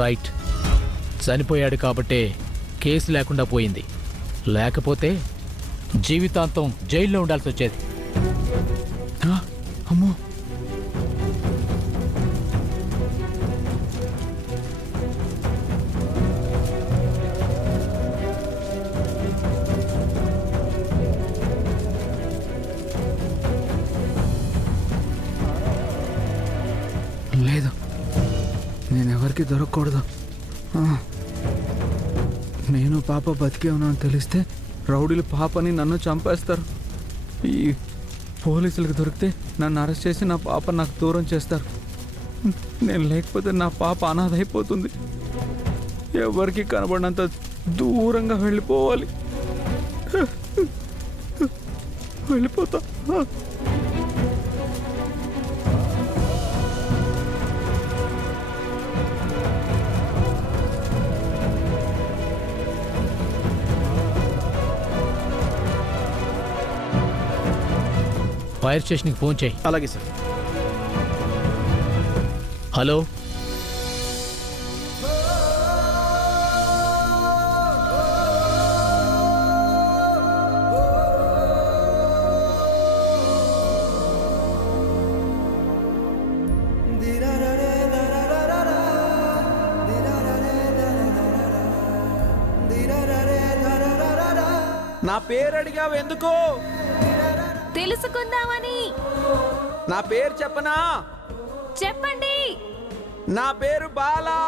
Right. చనిపోయాడు కాబట్టే case లేకుండా పోయింది. లేకపోతే జీవితాంతం జైల్లో ఉండాల్సి వచ్చేది. అమ్మో, లేదు, నేనెవరికి దొరకకూడదు. నేను పాప బతికే ఉన్నాను తెలిస్తే రౌడీలు పాపని నన్ను చంపేస్తారు. ఈ పోలీసులకు దొరికితే నన్ను అరెస్ట్ చేసి నా పాప నాకు దూరం చేస్తారు. నేను లేకపోతే నా పాప అనాథ అయిపోతుంది. ఎవరికి కనబడినంత దూరంగా వెళ్ళిపోవాలి. వెళ్ళిపోతా. ఫైర్ స్టేషన్కి ఫోన్ చేయి. అలాగే సార్. హలో, నా పేరు అడిగావు ఎందుకు? తెలుసుకుందామని. నా పేరు చెప్పనా? చెప్పండి. నా పేరు బాలా.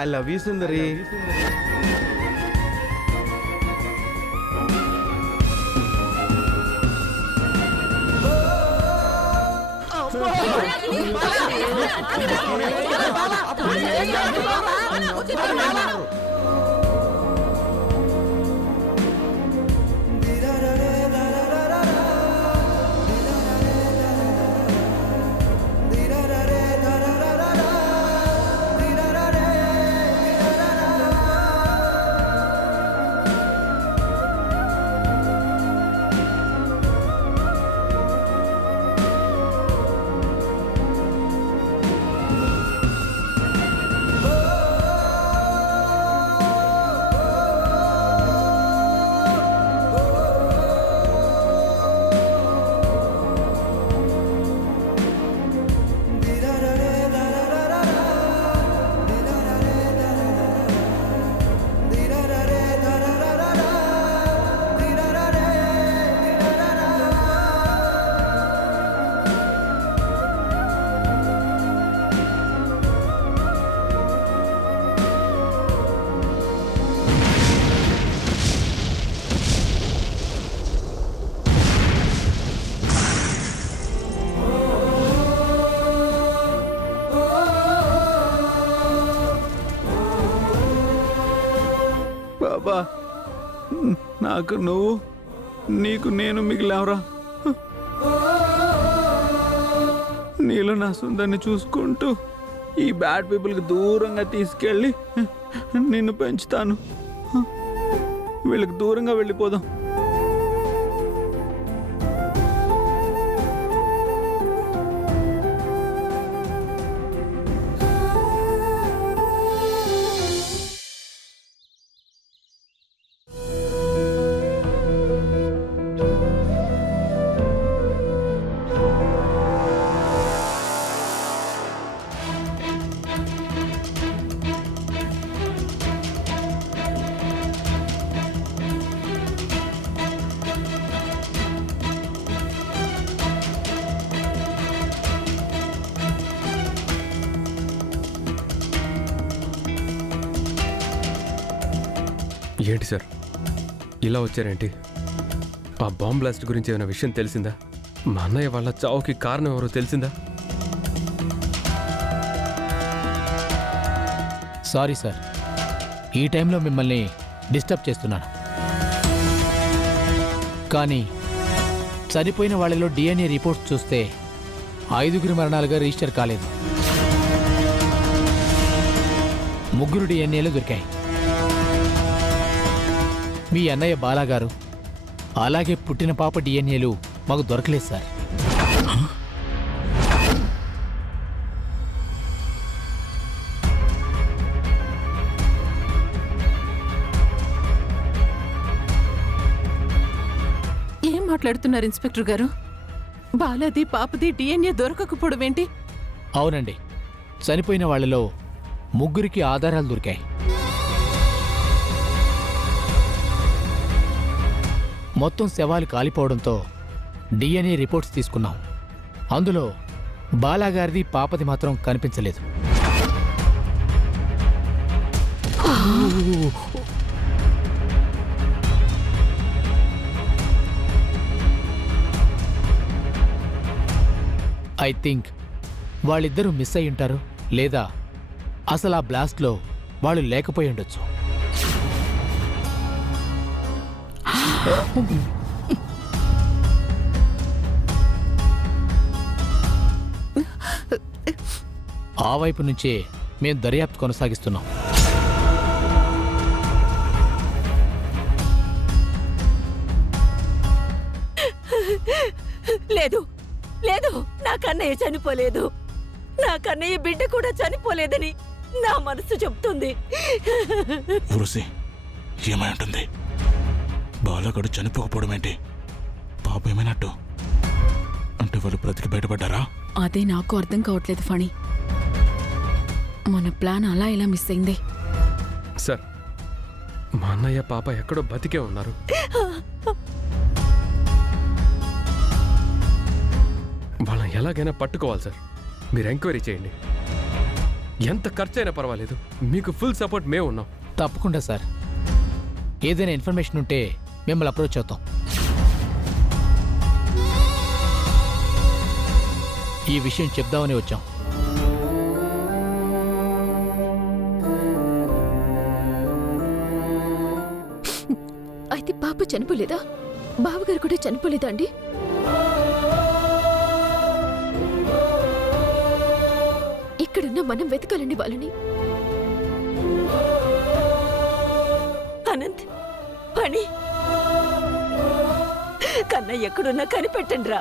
ఐ లవ్ యూ సుందరి. బాబా, నాకు నువ్వు, నీకు నేను మిగిలావురా. నీలో నా సుందరిని చూసుకుంటూ ఈ బ్యాడ్ పీపుల్కి దూరంగా తీసుకెళ్ళి నిన్ను పెంచుతాను. వీళ్ళకి దూరంగా వెళ్ళిపోదాం. ఏంటి సార్ ఇలా వచ్చారేంటి? ఆ బాంబ్ బ్లాస్ట్ గురించి ఏమైనా విషయం తెలిసిందా? మా అన్నయ్య వాళ్ళ చావుకి కారణం ఎవరో తెలిసిందా? సారీ సార్, ఈ టైంలో మిమ్మల్ని డిస్టర్బ్ చేస్తున్నాను. కానీ చనిపోయిన వాళ్ళలో డిఎన్ఏ రిపోర్ట్స్ చూస్తే 5 మరణాలుగా రిజిస్టర్ కాలేదు. 3 డిఎన్ఏలు దొరికాయి. మీ అన్నయ్య బాలాగారు అలాగే పుట్టిన పాప డిఎన్ఏలు మాకు దొరకలేదు సార్. ఏం మాట్లాడుతున్నారు ఇన్స్పెక్టర్ గారు? బాలాది పాపది డిఎన్ఏ దొరకకపోవడం ఏంటి? అవునండి, చనిపోయిన వాళ్ళలో 3కి ఆధారాలు దొరికాయి. మొత్తం శవాలు కాలిపోవడంతో డిఎన్ఏ రిపోర్ట్స్ తీసుకున్నాం. అందులో బాలాగారిది పాపది మాత్రం కనిపించలేదు. ఐ థింక్ వాళ్ళిద్దరూ మిస్ అయి ఉంటారు, లేదా అసలు ఆ బ్లాస్ట్లో వాళ్ళు లేకపోయి ఉండొచ్చు. ఆ వైపు నుంచే మేము దర్యాప్తు కొనసాగిస్తున్నాం. లేదు లేదు, నా కన్నయ్య చనిపోలేదు. నా కన్నయ్య బిడ్డ కూడా చనిపోలేదని నా మనసు చెప్తుంది. ఊరుసి ఏమై ఉంటుంది? బాలగాడు చనిపోకపోవడం ఏంటి? పాప ఏమైనట్టు? అంటే వాళ్ళు బ్రతికి బయటపడ్డారా? అదే నాకు అర్థం కావట్లేదు ఫణి. మన ప్లాన్ అలా ఇలా మిస్ అయింది. సార్, మా అన్నయ్య పాప ఎక్కడో బతికే ఉన్నారు. వాళ్ళని ఎలాగైనా పట్టుకోవాలి సార్. మీరు ఎంక్వైరీ చేయండి. ఎంత ఖర్చైనా పర్వాలేదు, మీకు ఫుల్ సపోర్ట్ మేము ఉన్నాం. తప్పకుండా సార్, ఏదైనా ఇన్ఫర్మేషన్ ఉంటే మిమ్మల్ని అప్రోచ్ అవుతాం. ఈ విషయం చెప్దామని వచ్చాం. అయితే పాప చనిపోలేదా? బావగారు కూడా చనిపోలేదా అండి? ఇక్కడున్న మనం వెతకాలండి వాళ్ళని. అనంత్, పని కన్నయ్య ఎక్కడున్నా కనిపెట్టండి రా.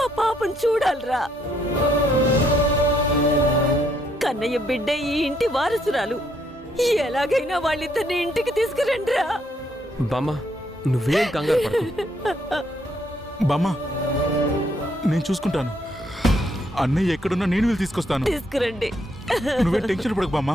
ఆ పాపను చూడాలిరా. కన్నయ్య బిడ్డ ఈ ఇంటి వారసురాలు. ఎలాగైనా వాళ్ళిద్దరిని ఇంటికి తీసుకురండిరా. బామ్మ, నువ్వేం కంగారు పడకు. బామ్మ, నేను చూసుకుంటాను. అన్నయ్య ఎక్కడున్నా నేను వీళ్ళు తీసుకొస్తాను. తీసుకురండి. నువ్వే టెన్షన్ పడకు బామ్మ.